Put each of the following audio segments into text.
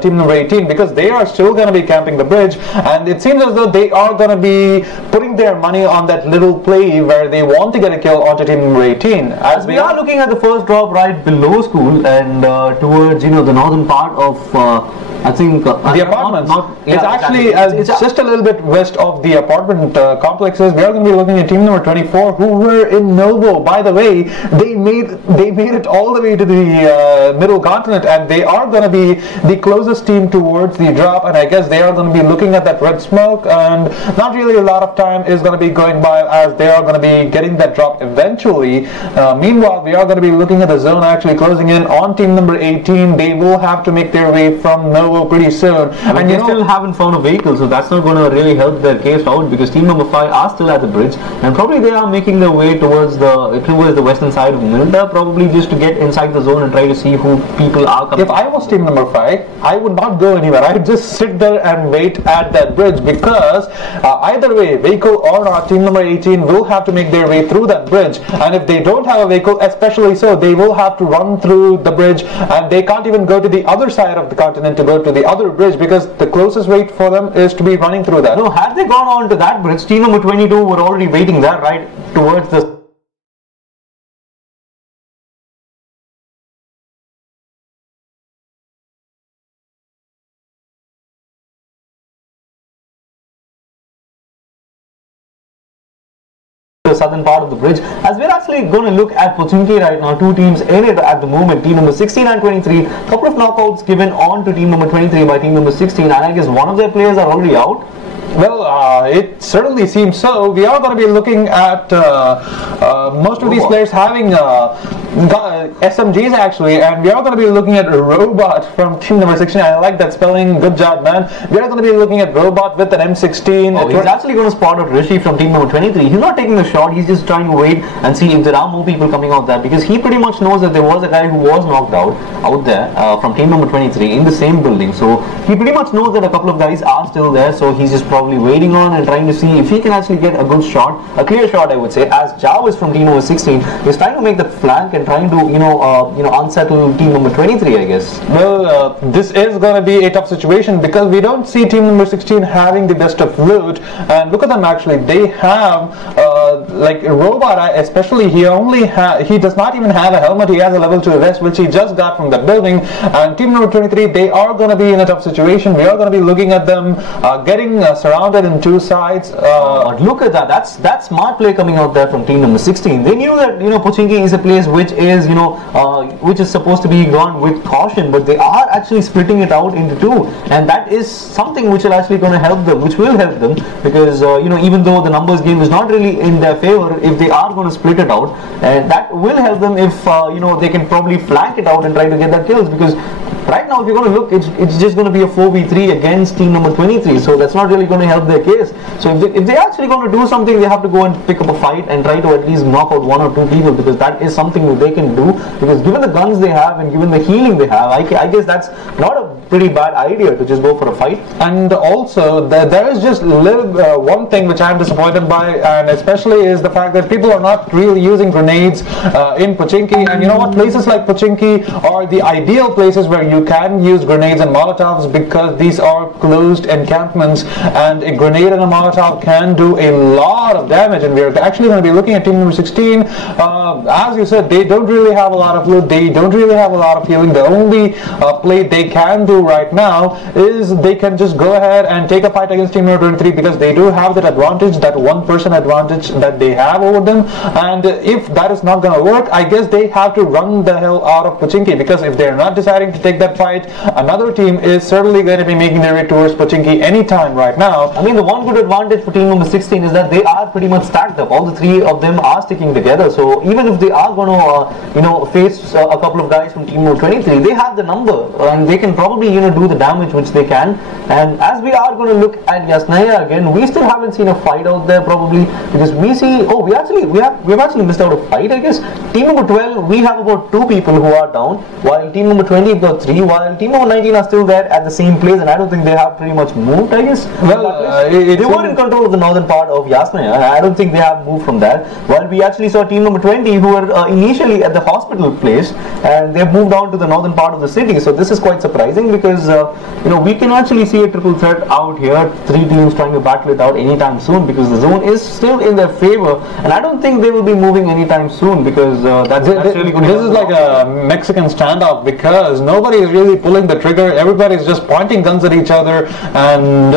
team number 18, because they are still going to be camping the bridge, and it seems as though they are going to be putting their money on that little play where they want to get a kill onto team number 18. As we are looking at the first drop right below school and towards the northern part of I think the apartments. It's actually it's just a little bit west of the apartment complexes. We are going to be looking at team number 24, who were in Novo. By the way, they made it all the way to the middle continent, and they are going to be the closest team towards the drop. And I guess they are going to be looking at that red smoke, and not really a lot of time is going to be going by, as they are going to be getting that drop eventually. Meanwhile, we are going to be looking at the zone actually closing in on team number 18. They will have to make their way from Novo pretty soon, and they still haven't found a vehicle, so that's not going to really help their case out, because team number 5 are still at the bridge, and probably they are making their way towards the western side of Milda, probably just to get inside the zone and try to see who people are coming. If I was team number 5, I would not go anywhere. I would just sit there and wait at that bridge, because either way, vehicle or not, team number 18 will have to make their way through that bridge, and if they don't have a vehicle, especially so, they will have to run through the bridge, and they can't even go to the other side of the continent to go to the other bridge, because the closest way for them is to be running through that. No, had they gone on to that bridge, team number 22 were already waiting there, right towards the southern part of the bridge. As we're actually going to look at Pochinki right now, two teams in it at the moment, team number 16 and 23, couple of knockouts given on to team number 23 by team number 16, and I guess one of their players are already out. Well, it certainly seems so. We are going to be looking at most of these players having SMGs actually, and we are going to be looking at Robot from team number 16. I like that spelling. Good job, man. We are going to be looking at Robot with an M16. Oh, he's actually going to spot out Rishi from team number 23. He's not taking the shot. He's just trying to wait and see if there are more people coming out there, because he pretty much knows that there was a guy who was knocked out there from team number 23 in the same building. So he pretty much knows that a couple of guys are still there. So he's just probably waiting on and trying to see if he can actually get a good shot, a clear shot, I would say, as Jarvis from team number 16 is trying to make the flank and trying to unsettle team number 23, I guess. Well, this is going to be a tough situation, because we don't see team number 16 having the best of loot, and look at them actually. They have like Robot, especially he does not even have a helmet. He has a level 2 vest which he just got from that building, and team number 23, they are going to be in a tough situation. We are going to be looking at them getting surrounded in two sides. But look at that. That's smart play coming out there from team number 16. They knew that Pochinki is a place which is supposed to be gone with caution, but they are actually splitting it out into two, and that is something which will actually going to help them, because even though the numbers game is not really in their favor, if they are going to split it out, that will help them if they can probably flank it out and try to get their kills, because right now if you're going to look, it's just going to be a 4v3 against team number 23, so that's not really going to help their case. So if they're actually going to do something, they have to go and pick up a fight and try to at least knock out one or two people, because that is something that they can do, because given the guns they have and given the healing they have, I guess that's not a pretty bad idea to just go for a fight. And also there is just one thing which I'm disappointed by, and especially is the fact that people are not really using grenades in Pochinki. And you know what, places like Pochinki are the ideal places where you can use grenades and molotovs, because these are closed encampments, and a grenade and a molotov can do a lot of damage. And we're actually going to be looking at team number 16. As you said, they don't really have a lot of loot, they don't really have a lot of healing. The only play they can do right now is they can just go ahead and take a fight against team number 23, because they do have that advantage, that one person advantage that they have over them. And if that is not going to work, I guess they have to run the hell out of Pochinki, because if they're not deciding to take that fight, another team is certainly going to be making their way towards Pochinki anytime right now. I mean, the one good advantage for team number 16 is that they are pretty much stacked up. All the three of them are sticking together, so even if they are going to face a couple of guys from team number 23, they have the number and they can probably do the damage which they can. And as we are going to look at Yasnaya again, we still haven't seen a fight out there, probably because we see we've actually missed out a fight, I guess. Team number 12, we have about 2 people who are down, while team number 20 have got 3, while team number 19 are still there at the same place, and I don't think they have pretty much moved, I guess. Well, they were in control of the northern part of Yasnaya. I don't think they have moved from there. While we actually saw team number 20 who were initially at the hospital place, and they've moved on to the northern part of the city, so this is quite surprising. because we can actually see a triple threat out here. Three teams trying to battle it out anytime soon because the zone is still in their favor, and I don't think they will be moving anytime soon because that's really going to. This is like a Mexican standoff because nobody is really pulling the trigger. Everybody is just pointing guns at each other, and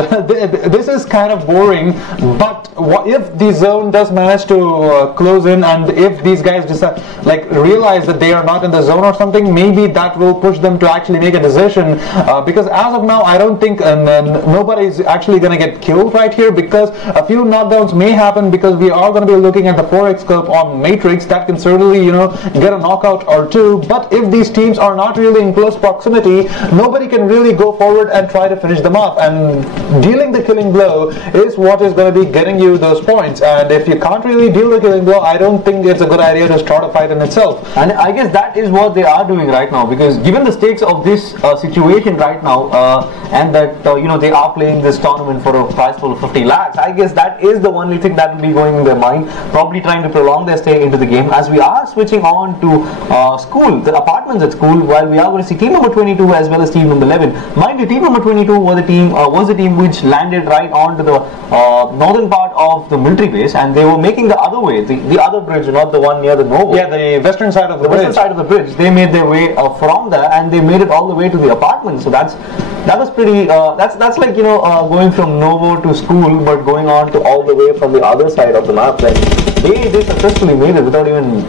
this is kind of boring. But if the zone does manage to close in, and if these guys decide, realize that they are not in the zone or something, maybe that will push them to actually make a decision. Because as of now, I don't think nobody is actually going to get killed right here, because a few knockdowns may happen, because we are going to be looking at the 4x scope on Matrix that can certainly get a knockout or two. But if these teams are not really in close proximity, nobody can really go forward and try to finish them off, and dealing the killing blow is what is going to be getting you those points. And if you can't really deal the killing blow, I don't think it's a good idea to start a fight in itself. And I guess that is what they are doing right now, because given the stakes of this situation right now, and that they are playing this tournament for a prize pool of 50 lakhs, I guess that is the only thing that will be going in their mind, probably trying to prolong their stay into the game. As we are switching on to school, the apartments at school, while we are going to see team number 22 as well as team number 11. Mind you, team number 22 was the team which landed right onto the northern part of the military base, and they were making the other way, the other bridge, not the one near the Novo. Yeah, the western side of the bridge. Western side of the bridge. They made their way from there, and they made it all the way to the apartment. So that was pretty. That's like going from Novo to school, but going on to all the way from the other side of the map. Like they successfully made it without even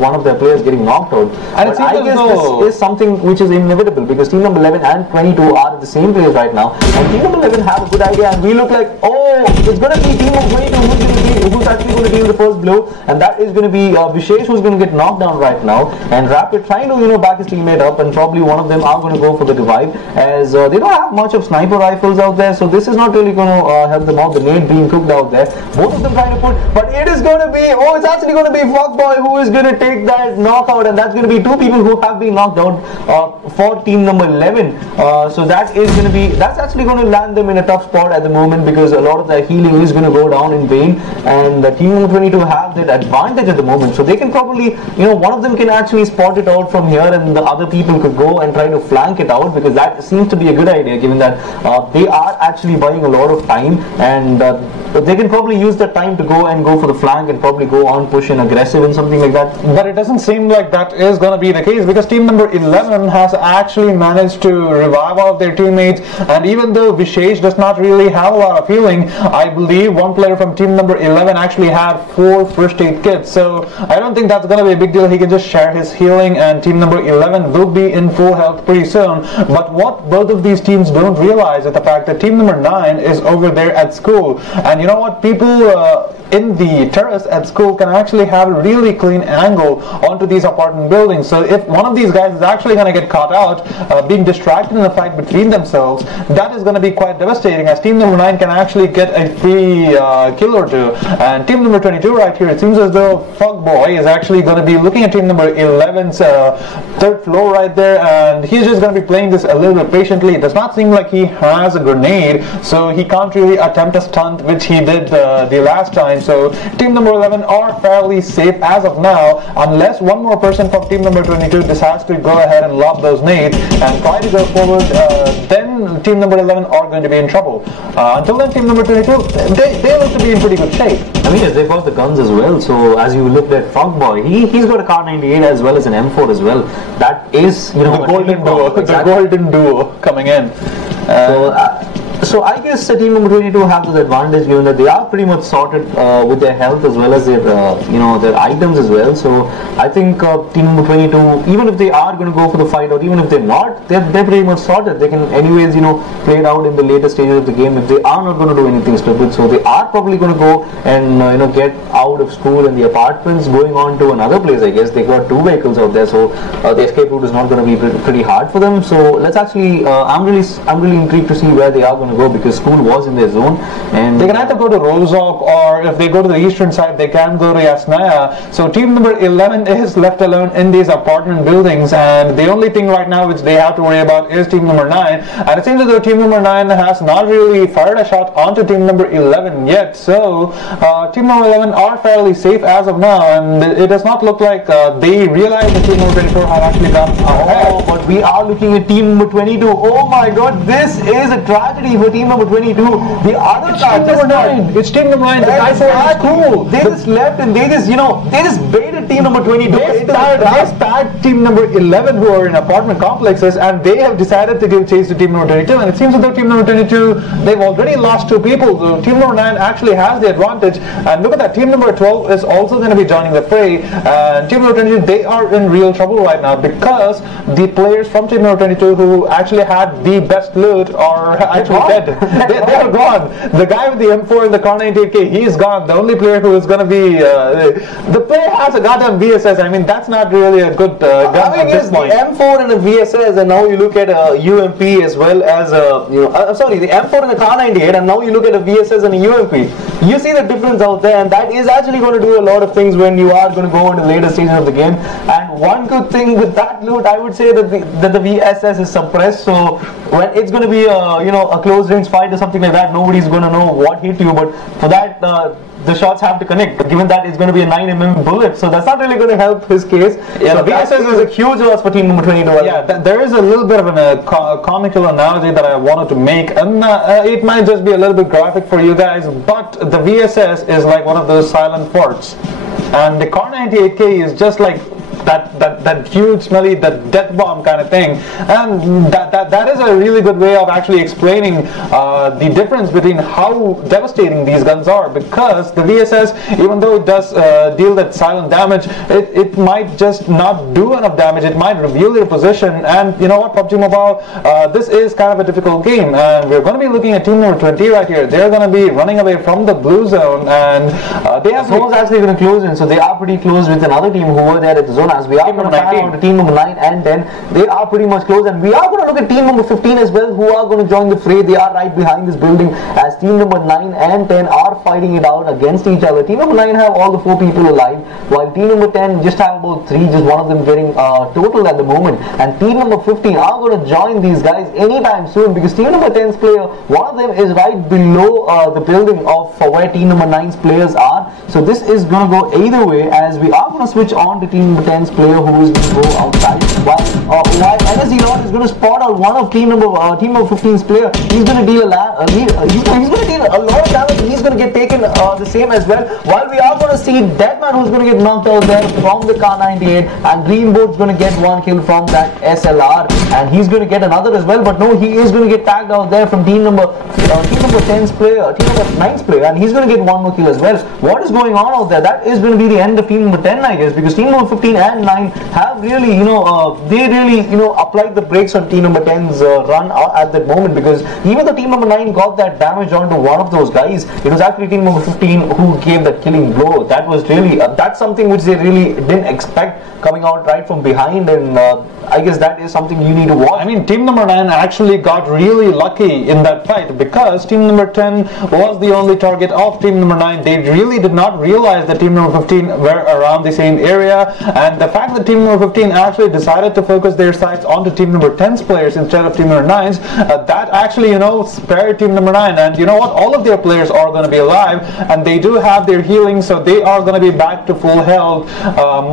one of their players getting knocked out. And but I guess this is something which is inevitable, because team number 11 and 22 are at the same place right now, and team number 11 have a good idea, and we look like, oh, it's going to be team number 22 who's actually going to deal the first blow, and that is going to be Vishesh, who's going to get knocked down right now, and Rapid trying to back his teammate up, and probably one of them are going to go for the revive, as they don't have much of sniper rifles out there, so this is not really going to help them out. The nade being cooked out there, both of them trying to put, but it is going to be, it's actually going to be Fuckboy who is going to take that knockout, and that's going to be two people who have been knocked out for team number 11. So that's actually going to land them in a tough spot at the moment, because a lot of their healing is going to go down in vain, and team number 22 have that advantage at the moment, so they can probably, one of them can actually spot it out from here, and the other people could go and try to flank it out, because that seems to be a good idea, given that they are actually buying a lot of time, and they can probably use that time to go for the flank and probably go on push and aggressive and something like that. But it doesn't seem like that is going to be the case, because team number 11 has actually managed to revive all of their teammates, and even though Vishesh does not really have a lot of healing, I believe one player from team number 11 actually had 4 first aid kits, so I don't think that's going to be a big deal. He can just share his healing, and team number 11 will be in full health pretty soon. But what both of these teams don't realize is the fact that team number 9 is over there at school, and you know what, people in the terrace at school can actually have a really clean angle onto these apartment buildings. So if one of these guys is actually going to get caught out being distracted in a fight between themselves, that is going to be quite devastating, as team number 9 can actually get a free kill or two. And team number 22 right here, it seems as though Fuckboy is actually going to be looking at team number 11's third floor right there, and he's just going to be playing this a little bit patiently. It does not seem like he has a grenade, so he can't really attempt a stunt, which he did the last time. So team number 11 are fairly safe as of now, unless one more person from team number 22 decides to go ahead and lob those nades and try to go forward. Then team number 11 are going to be in trouble. Until then, team number 22, they look to be in pretty good shape. I mean, yes, they've got the guns as well. So as you looked at Fuckboy, he's got a Kar 98 as well as an M4 as well. That is the golden duo, exactly. The golden duo coming in. So I guess team number 22 have this advantage, given that they are pretty much sorted with their health as well as their their items as well. So I think team number 22, even if they are going to go for the fight, or even if they're not, they're pretty much sorted. They can anyways play it out in the later stages of the game if they are not going to do anything stupid. So they are probably going to go and get out of school and the apartments, going on to another place. I guess they got 2 vehicles out there, so the escape route is not going to be pretty hard for them. So let's actually, I'm really intrigued to see where they are going to go because school was in their zone. And they can either go to Rozok, or if they go to the eastern side, they can go to Yasnaya. So team number 11 is left alone in these apartment buildings, and the only thing right now which they have to worry about is team number 9. And it seems as though team number 9 has not really fired a shot onto team number 11 yet. So team number 11 are fairly safe as of now, and it does not look like they realize that team number 24 have actually come ahead. Oh, but we are looking at team number 22. Oh my God, this is a tragedy for team number 22. The other team number 9. It's team number 9. The guy said it's cool. They just left and they just, they just baited team number 22. They tagged team number 11 who are in apartment complexes, and they have decided to give chase to team number 22. And it seems as though team number 22, they've already lost 2 people. So team number 9 actually has the advantage. And look at that, team number 12 is also going to be joining the fray. And team number 22, they are in real trouble right now because the players from team number 22 who actually had the best loot are actually dead. They are gone. The guy with the M4 and the Car 98K, he's gone. The only player who is going to be the player has a goddamn VSS. I mean, that's not really a good gun at this point. The M4 and the VSS, and now you look at a UMP as well as sorry, the M4 and the Car 98, and now you look at a VSS and a UMP. You see the difference out there, and that is actually going to do a lot of things when you are going to go into the later stages of the game. And one good thing with that loot, I would say that the VSS is suppressed. So when it's going to be a close range fight or something like that, nobody's going to know what hit you. But for that, the shots have to connect. Given that it's going to be a 9mm bullet, so that's not really going to help his case. Yeah, so VSS is a huge loss for team number 22. Yeah, there is a little bit of a comical analogy that I wanted to make, and it might just be a little bit graphic for you guys, but the VSS is like one of those silent forts, and the Car 98K is just like that huge smelly, that death bomb kind of thing. And that is a really good way of actually explaining the difference between how devastating these guns are, because the VSS, even though it does deal that silent damage, it might just not do enough damage. It might reveal your position. And you know what, PUBG Mobile, this is kind of a difficult game, and we're going to be looking at team number 20 right here. They're going to be running away from the blue zone, and they have zone's actually going to close in, so they are pretty close with another team who were there at the zone. As we are going to find out the team number 9 and 10, they are pretty much close, and we are going to look at team number 15 as well, who are going to join the fray. They are right behind this building, as team number 9 and 10 are fighting it out against each other. Team number 9 have all the 4 people alive, while team number 10 just have about 3, just one of them getting total at the moment. And team number 15 are going to join these guys anytime soon, because team number 10's player, one of them is right below the building of where team number 9's players are. So this is going to go either way, as we are going to switch on to team number 10's player, who is going to go outside, while NSD Lord is going to spot out one of team number 15's player. He's going to deal he's going to deal a lot of damage. He's going to get taken the same as well, while we are going to see Deadman, who's going to get knocked out there from the Car 98, and Greenboard's going to get 1 kill from that SLR, and he's going to get another as well. But no, he is going to get tagged out there from team number 10's player, team number 9's player, and he's going to get 1 more kill as well. What is going on out there? That is going to be the end of team number 10, I guess, because team number 15 and 9 have really, they really, applied the brakes on team number 10's run at that moment, because even though team number 9 got that damage onto one of those guys, it was actually team number 15 who gave that killing blow. That was really, that's something which they really didn't expect coming out right from behind, and I guess that is something you need to watch. I mean, team number 9 actually got really lucky in that fight, because team number 10 was the only target of team number 9. They really did not realize that team number 15 were around the same area, and the fact that team number 15 actually decided to focus their sights onto team number 10's players instead of team number 9's, that actually, spared team number 9. And you know what, all of their players are going to be alive, and they do have their healing, so they are going to be back to full health.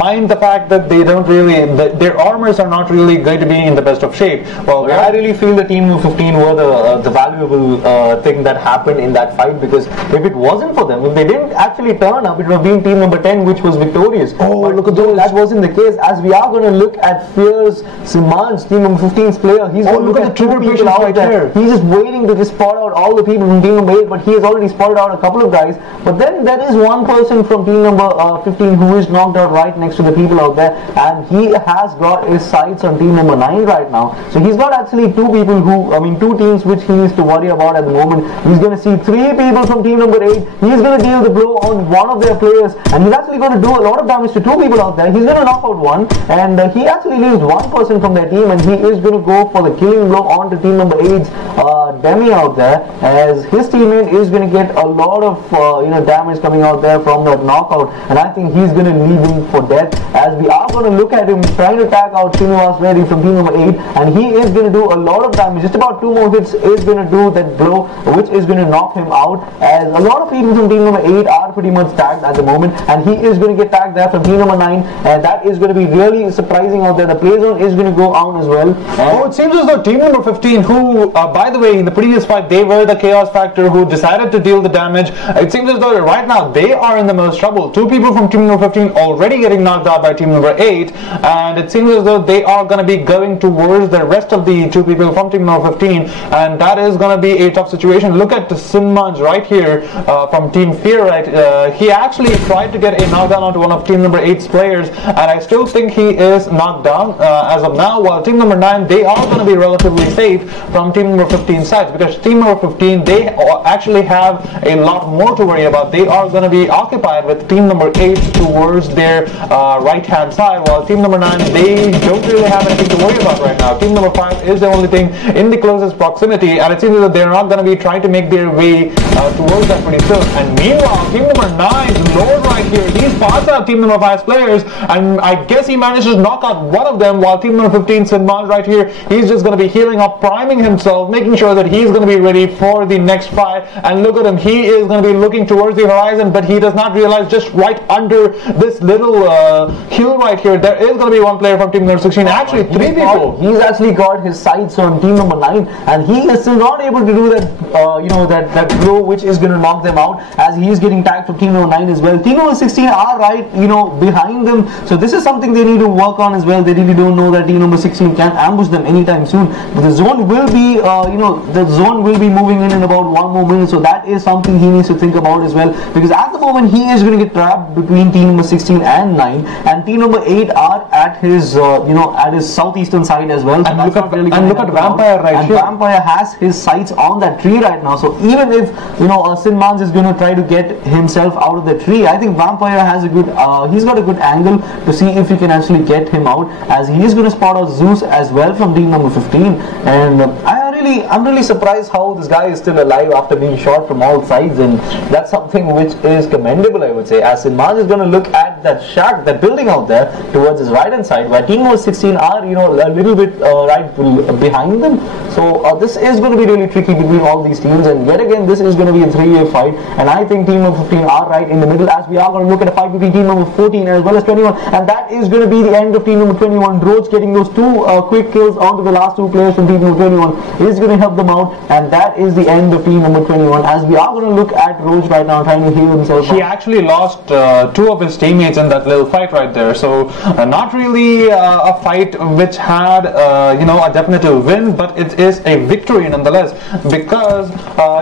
Mind the fact that they don't really, their armors are not really going to be in the best of shape. Well, I really feel the team number 15 were the valuable thing that happened in that fight, because if it wasn't for them, if they didn't actually turn up, it would have been team number 10 which was victorious. Oh, but look at those. That wasn't the case, as we are going to look at Fierce Siman's team number 15's player. He's going to look at 2 people out there. He's just waiting to just spot out all the people from team number 8, but he has already spotted out a couple of guys. But then there is one person from team number 15 who is knocked out right next to the people out there, and he has got his sights on team number 9 right now. So he's got actually 2 people who, 2 teams which he needs to worry about at the moment. He's going to see 3 people from team number 8. He's going to deal the blow on one of their players, and he's actually going to do a lot of damage to 2 people out there. He's going to knock out one, and he actually leaves one person from their team, and he is going to go for the killing blow onto team number 8's Demi out there, as his teammate is going to get a lot of damage coming out there from that knockout, and I think he's going to leave him for dead, as we are going to look at him trying to tag out Srinivas Reddy from team number 8, and he is going to do a lot of damage. Just about 2 more hits is going to do that blow, which is going to knock him out, as a lot of people from team number 8 are pretty much tagged at the moment, and he is going to get tagged there from team number 9, and that is going to be really surprising out there. The play zone is going to go on as well. It seems as though team number 15, who by the way in the previous fight they were the chaos factor who decided to deal the damage, it seems as though right now they are in the most trouble. 2 people from team number 15 already getting knocked out by team number 8, and it seems as though they are going to be going towards the rest of the 2 people from team number 15, and that is going to be a tough situation. Look at Sinmanj right here from team Fear, right? He actually tried to get a knockdown onto one of team number 8's players, and I still think he is knocked down as of now, while team number 9, they are going to be relatively safe from team number 15 sides, because team number 15, they actually have a lot more to worry about. They are going to be occupied with team number 8 towards their right hand side, while team number 9, they don't really have anything to worry about right now. Team number 5 is the only thing in the closest proximity, and it seems that they're not going to be trying to make their way towards that pretty soon. And meanwhile, team number 9, Lord right here, he's passed out team number 5's players, and I guess he manages to knock out one of them, while team number 15, Sinmanj right here, he's just going to be healing up, priming himself, making sure that he's going to be ready for the next fight. And look at him, he is going to be looking towards the horizon, but he does not realize just right under this little hill right here, there is going to be one player from team number 16, actually 3 people. He's actually got his sights on team number 9, and he is still not able to do that, that blow which is going to knock them out, as he is getting tagged from team number 9 as well. Team number 16 are right, behind them, so this is something they need to work on as well. They really don't know that team number 16 can ambush them anytime soon. But the zone will be, the zone will be moving in about 1 more minute, so that is something he needs to think about as well, because at the moment he is going to get trapped between team number 16 and 9, and team number 8 are at his, at his southeastern side as well. So and look at Vampire right here. And Vampire has his sights on that tree right now. So even if Sinmanj is going to try to get himself out of the tree, I think Vampire has a good, he's got a good angle to see if he can actually get him out, as he is going to spot out Zeus as well from team number 15, and I'm really surprised how this guy is still alive after being shot from all sides, and that's something which is commendable, I would say, as Sinmanj is going to look at that shack, that building out there towards his right hand side, where team number 16 are a little bit right behind them. So this is going to be really tricky between all these teams, and yet again this is going to be a 3-way fight, and I think team number 15 are right in the middle, as we are going to look at a fight between team number 14 as well as 21, and that is going to be the end of team number 21. Roach getting those 2 quick kills onto the last 2 players from team number 21 is going to help them out, and that is the end of team number 21, as we are going to look at Roach right now trying to heal himself. He actually lost 2 of his teammates in that little fight right there, so not really a fight which had a definitive win, but it is a victory nonetheless, because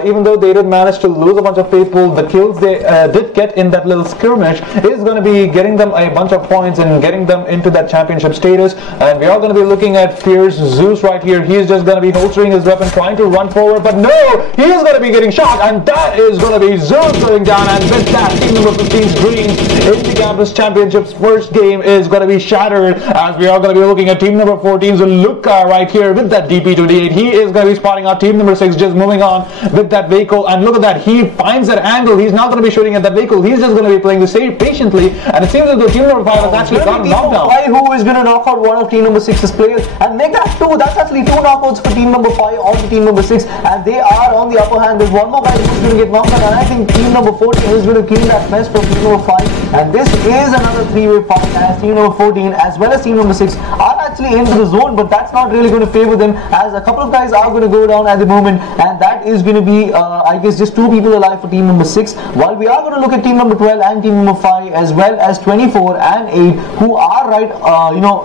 even though they did manage to lose a bunch of people, the kills they did get in that little skirmish is going to be getting them a bunch of points and getting them into that championship status. And we are going to be looking at Fierce Zeus right here. He's just going to be holstering his weapon, trying to run forward, but no, he is going to be getting shot, and that is going to be Zeus going down, and with that, team number 15's dreams in the Campus Championships first game is going to be shattered, as we are going to be looking at team number 14's Luca right here with that DP28. He is going to be spotting out team number 6, just moving on with that vehicle, and look at that, he finds that angle. He's not going to be shooting at that vehicle, he's just going to be playing the safe patiently, and it seems that the team number 5 has actually gotten knocked down. Who is going to knock out one of team number 6's players and make that 2. That's actually 2 knockouts for team number 5 on to team number 6, and they are on the upper hand. There's one more guy who's going to get knocked out, and I think team number 14 is going to clean that mess from team number 5, and this is another 3-way fight, as team number 14 as well as team number 6 are actually into the zone, but that's not really going to favor them, as a couple of guys are going to go down at the moment, and that is going to be I guess just 2 people alive for team number 6, while we are going to look at team number 12 and team number 5 as well as 24 and 8, who are right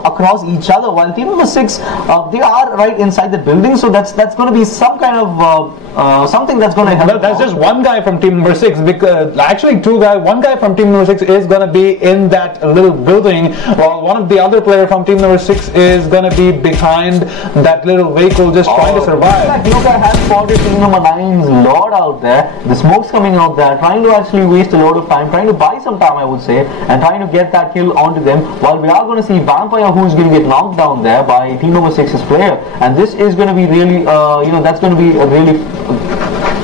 across each other, while team number 6 they are right inside the building, so that's going to be some kind of something that's going to help. Well, that's just one guy from team number 6, because actually one guy from team number 6 is going to be in that little building, while one of the other player from team number 6 is gonna be behind that little vehicle just trying to survive. Luca has spotted team number 9's Lord out there. The smoke's coming out there, trying to actually waste a lot of time, trying to buy some time, I would say, and trying to get that kill onto them. While we are going to see Vampire, who's going to get knocked down there by team number 6's player, and this is going to be really, that's going to be a really.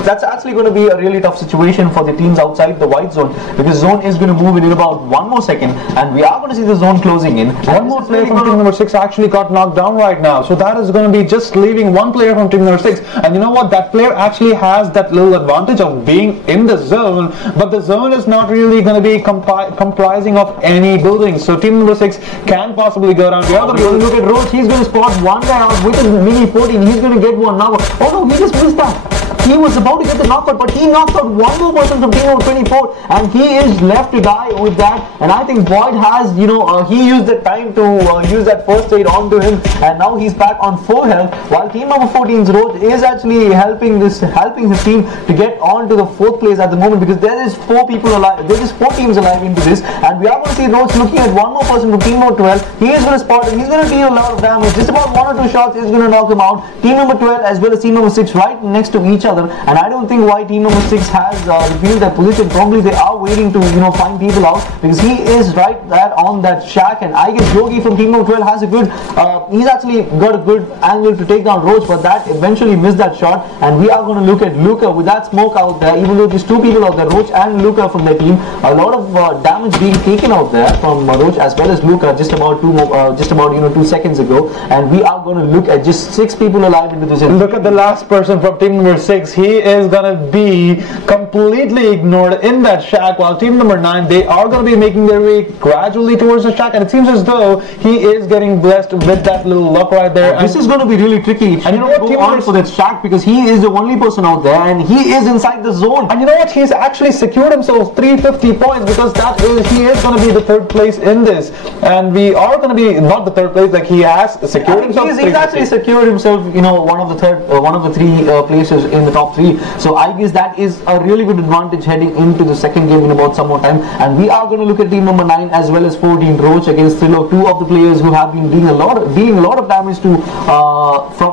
That's actually going to be a really tough situation for the teams outside the white zone, because zone is going to move in about 1 more second, and we are going to see the zone closing in. One more player from team number 6 actually got knocked down right now, so that is going to be just leaving one player from team number 6. And you know what? That player actually has that little advantage of being in the zone, but the zone is not really going to be comprising of any buildings. So team number 6 can possibly go down the other way. Look at Roach. He's going to spot one guy out with his mini 14. He's going to get one now. Oh no, he just missed that. He was about to get the knockout, but he knocked out one more person from team number 24, and he is left to die with that. And I think Void has, he used the time to use that first aid onto him, and now he's back on 4 health. While team number 14's Roach is actually helping his team to get on to the 4th place at the moment, because there is 4 people alive. There is 4 teams alive into this, and we are going to see Roach looking at one more person from team number 12. He is going to spot him. He's going to deal a lot of damage. Just about 1 or 2 shots is going to knock him out. Team number 12 as well as team number 6 right next to each other. And I don't think why team number 6 has revealed that position. Probably they are waiting to find people out, because he is right there on that shack. And I guess Yogi from team number 12 has a good he's actually got a good angle to take down Roach, but that eventually missed that shot. And we are going to look at Luca with that smoke out there. Even though there's 2 people out there, Roach and Luca from their team, a lot of damage being taken out there from Roach as well as Luca just about 2 seconds ago. And we are going to look at just 6 people alive into this. Look at the last person from team number 6. He is going to be completely ignored in that shack, while team number 9, they are going to be making their way gradually towards the shack, and it seems as though he is getting blessed with that little luck right there. This is going to be really tricky. And you know what? Go on for that shack, because he is the only person out there, and he is inside the zone. And you know what? He's actually secured himself 350 points, because he is going to be the 3rd place in this, and we are going to be not the 3rd place, like he has secured himself. He's actually secured himself, one of the 3 places in the top 3. So I guess that is a really good advantage heading into the second game in about some more time. And we are going to look at team number 9 as well as 14 Roach against Thriller, 2 of the players who have been dealing a lot of damage to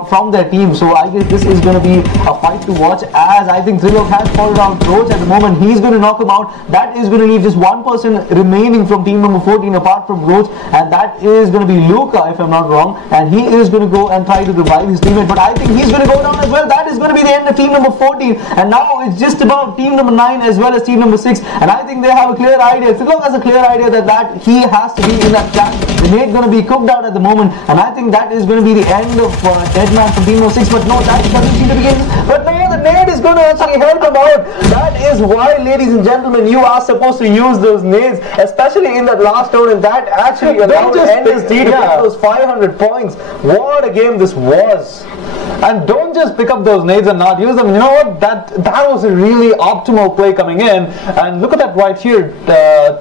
from their team. So I guess this is going to be a fight to watch, as I think Thriller has followed down Roach at the moment. He's going to knock him out. That is going to leave just 1 person remaining from team number 14 apart from Roach, and that is going to be Luca, if I'm not wrong. And he is going to go and try to revive his teammate, but I think he's going to go down as well. That is going to be the end of team number 14, and now it's just about team number 9 as well as team number 6. And I think they have a clear idea. Thriller has a clear idea that he has to be in that track. The nade going to be cooked out at the moment, and I think that is going to be the end of Deadman from team number 6. But no, that doesn't seem to be. But no, the nade is going to actually help him out. That is why, ladies and gentlemen, you are supposed to use those nades, especially in that last round, and that actually allowed NSD to get those 500 points. What a game this was. And don't just pick up those nades and not use them. You know what? That was a really optimal play coming in. And look at that right here.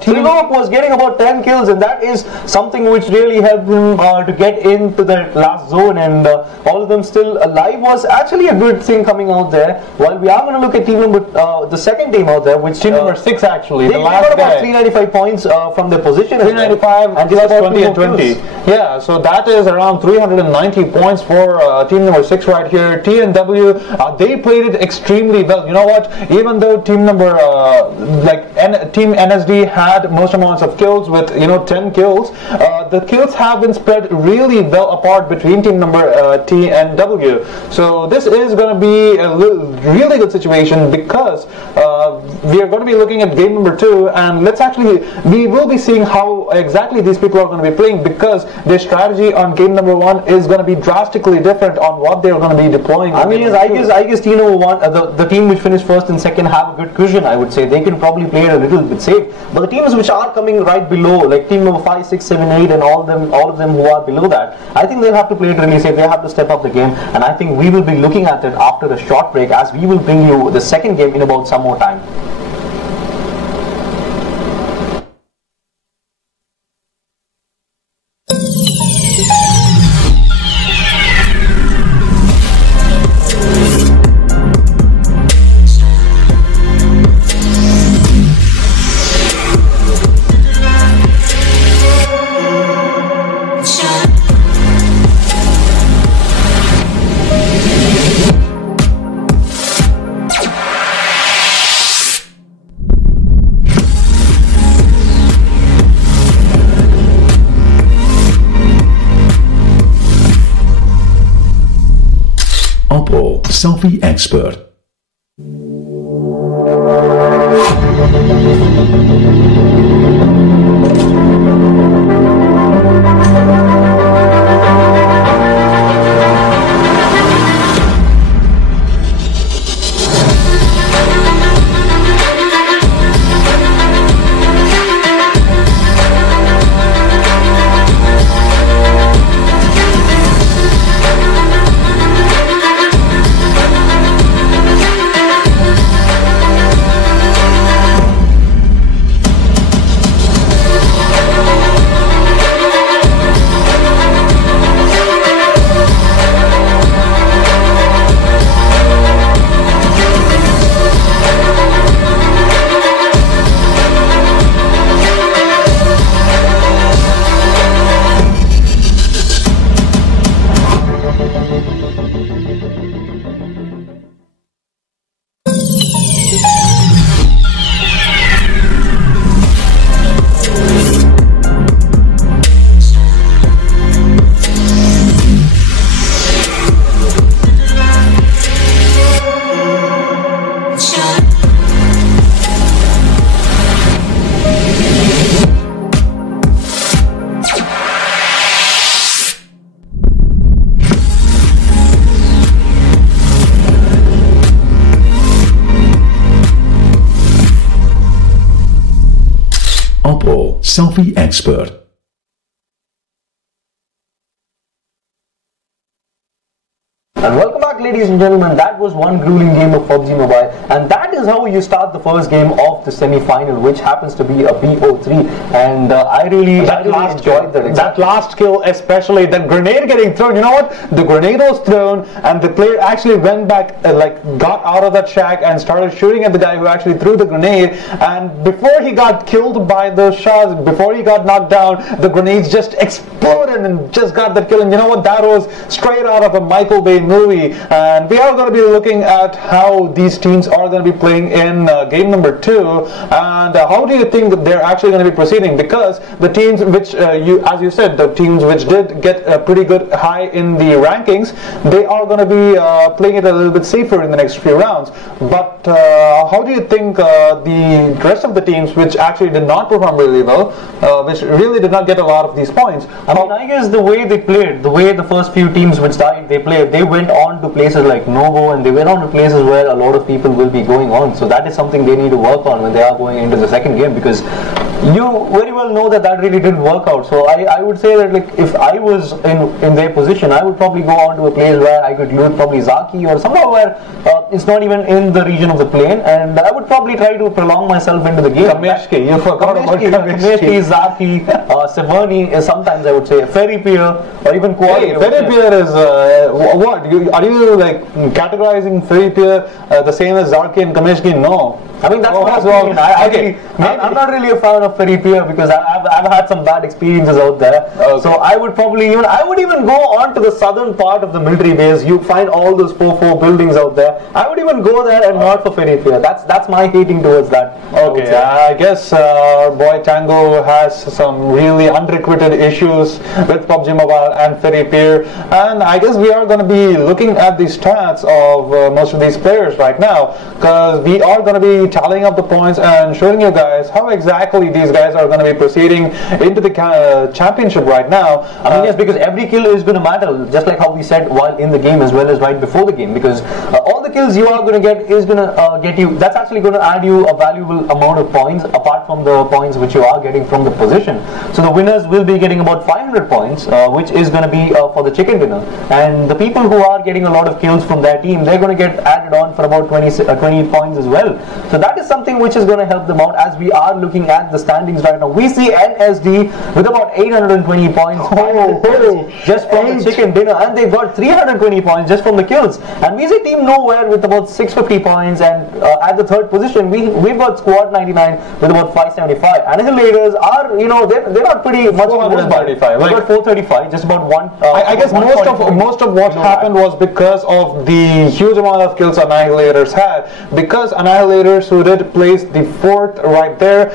Trilok was getting about 10 kills, and that is something which really helped him to get into the last zone, and all of them still alive was actually a good thing coming out there. While we are going to look at team number, the second team out there, which team number 6 actually, the last got about 395 points from their position. 395 and just 20 and 20. Yeah, so that is around 390 points for team number 6 right here. T&W, they played it extremely well. You know what? Even though team number team NSD had most amounts of kills with 10 kills, the kills have been spread really well apart between team number T and W. So this is going to be a really good situation, because we are going to be looking at game number 2, and we will be seeing how exactly these people are going to be playing, because their strategy on game number 1 is going to be drastically different on what they are going to be deploying. I mean, I guess team number 1, the team which finished first and second have a good cushion, I would say. They can probably play it a little bit safe. But the teams which are coming right below, like team number 5, 6, 7, 8, and all of them who are below that, I think they'll have to play it really safe. They have to step up the game, and I think we will be looking at it after a short break, as we will bring you the second game in about some more time. selfie expert. Oppo selfie expert. And welcome back, ladies and gentlemen. That was one grueling game of PUBG Mobile, and that is how you start the first game of the semi-final, which happens to be a BO3. And I really enjoyed that. That last kill, especially that grenade getting thrown. You know what? The grenade was thrown, and the player actually went back, got out of that shack and started shooting at the guy who actually threw the grenade. And before he got killed by those shots, before he got knocked down, the grenades just exploded and just got that kill. And you know what? That was straight out of a Michael Bay movie. And we are going to be looking at how these teams are going to be playing in game number 2, and how do you think that they're actually going to be proceeding, because the teams which as you said, the teams which did get a pretty good high in the rankings, they are going to be playing it a little bit safer in the next few rounds. But how do you think the rest of the teams which actually did not perform really well, which really did not get a lot of these points? I guess the way they played, the way the first few teams which died, they played, they went on to places like Novo, and they went on to places where a lot of people will be going on. So that is something they need to work on when they are going into the second game, because you very well know that really didn't work out. So I would say that, like, if I was in their position, I would probably go on to a place where I could loot probably Zaki or somewhere where it's not even in the region of the plane, and I would probably try to prolong myself into the game. Kameshki, you forgot about Kameshki. Zaki, Savani, sometimes I would say Ferry Pier, or even Quality. Hey, Ferry Pier is what? Are you like categorizing Ferry Pier the same as Zaki and Kameshki? No. I mean, that's my opinion. I'm not really a fan of Ferry Pier because I've had some bad experiences out there. Okay. So I would probably I would even go on to the southern part of the military base. You find all those 4 buildings out there. I would even go there and not for Ferry Pier. That's my hating towards that. Okay, I guess our boy Tango has some really unrequited issues with PUBG Mobile and Ferry Pier, and I guess we are going to be looking at the stats of most of these players right now, because we are going to be tallying up the points and showing you guys how exactly these guys are going to be proceeding into the championship right now. I mean, yes, because every kill is going to matter, just like how we said while in the game as well as right before the game, because all the kills you are going to get is going to get you, that's actually going to add you a valuable amount of points apart from the points which you are getting from the position. So the winners will be getting about 500 points, which is going to be for the chicken dinner, and the people who are getting a lot of kills from their team, they're going to get added on for about 20 points as well. So that is something which is going to help them out. As we are looking at the standings right now, we see NSD with about 820 points just from the chicken dinner, and they've got 320 points just from the kills. And we see Team Nowhere with about 650 points, and at the third position we've got Squad 99 with about 575. Annihilators are, they're not pretty much good as well. They've got 435, just about one. I guess most of what happened was because of the huge amount of kills Annihilators had. Because Annihilators, who did place the fourth right there,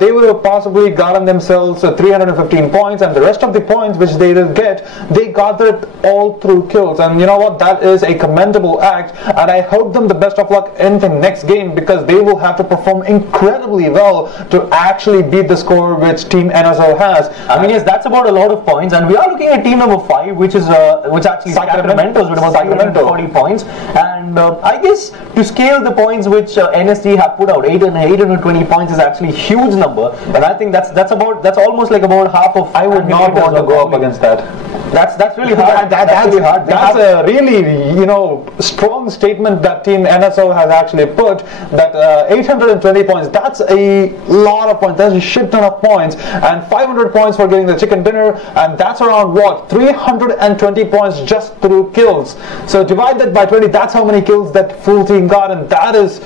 they would have possibly gotten themselves 315 points, and the rest of the points which they did get, they got it all through kills. And you know what, that is a commendable act, and I hope them the best of luck in the next game, because they will have to perform incredibly well to actually beat the score which Team NSO has. I mean, yes, that's about a lot of points, and we are looking at team number 5, which actually Sacramento's with about 340 points. And I guess to scale the points which NSD have put out, 820 points is actually a huge number, and I think that's almost like about half of. I would not want to go up against that. That's really hard. That's really hard. That's a really strong statement that Team NSO has actually put, that 820 points. That's a lot of points. That's a shit ton of points, and 500 points for getting the chicken dinner, and that's around what, 320 points just through kills. So divide that by 20. That's how many kills that full team got, and that is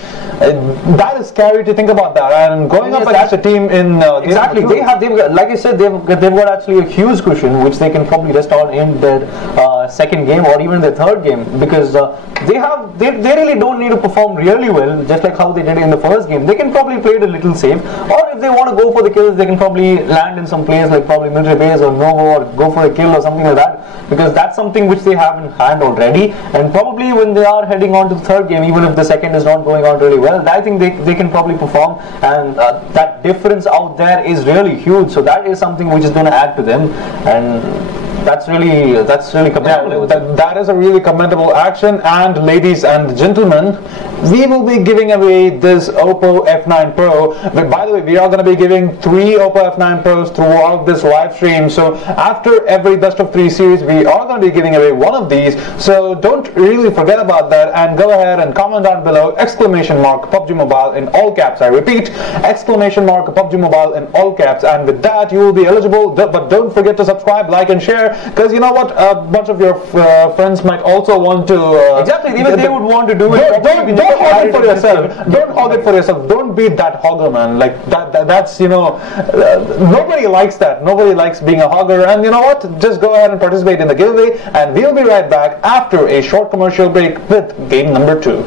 scary to think about that. And going up against a team in exactly, they've got, like I said, they've got actually a huge cushion which they can probably rest on in their second game or even their third game, because they really don't need to perform really well, just like how they did in the first game. They can probably play it a little safe, or if they want to go for the kills, they can probably land in some place like probably military base or Novo, or go for a kill or something like that, because that's something which they have in hand already. And probably when they are heading on to the third game, even if the second is not going on really well, I think they can probably perform, and that difference out there is really huge. So that is something which is going to add to them, and that's really commendable. Yeah, that is a really commendable action. And ladies and gentlemen, we will be giving away this Oppo F9 Pro. But by the way, we are going to be giving 3 Oppo F9 Pros throughout this live stream. So after every best of 3 series, we are going to be giving away one of these. So don't really forget about that, and go ahead and comment down below !PUBG Mobile in all caps. I repeat, !PUBG Mobile in all caps. And with that, you will be eligible. But don't forget to subscribe, like, and share, because you know what, a bunch of your friends might also want to. Exactly, even they would want to do it. Don't hog it for yourself. Don't hog it for yourself. Don't be that hogger, man. Like that's nobody likes that. Nobody likes being a hogger. And you know what? Just go ahead and participate in the giveaway, and we'll be right back after a short commercial break with game number 2.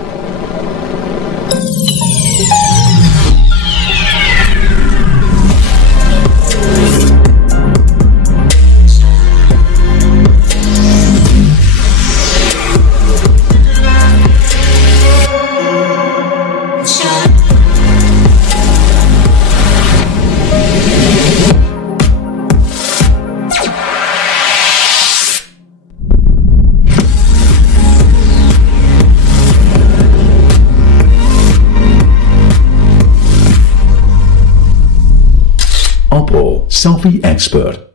Oppo Selfie Expert.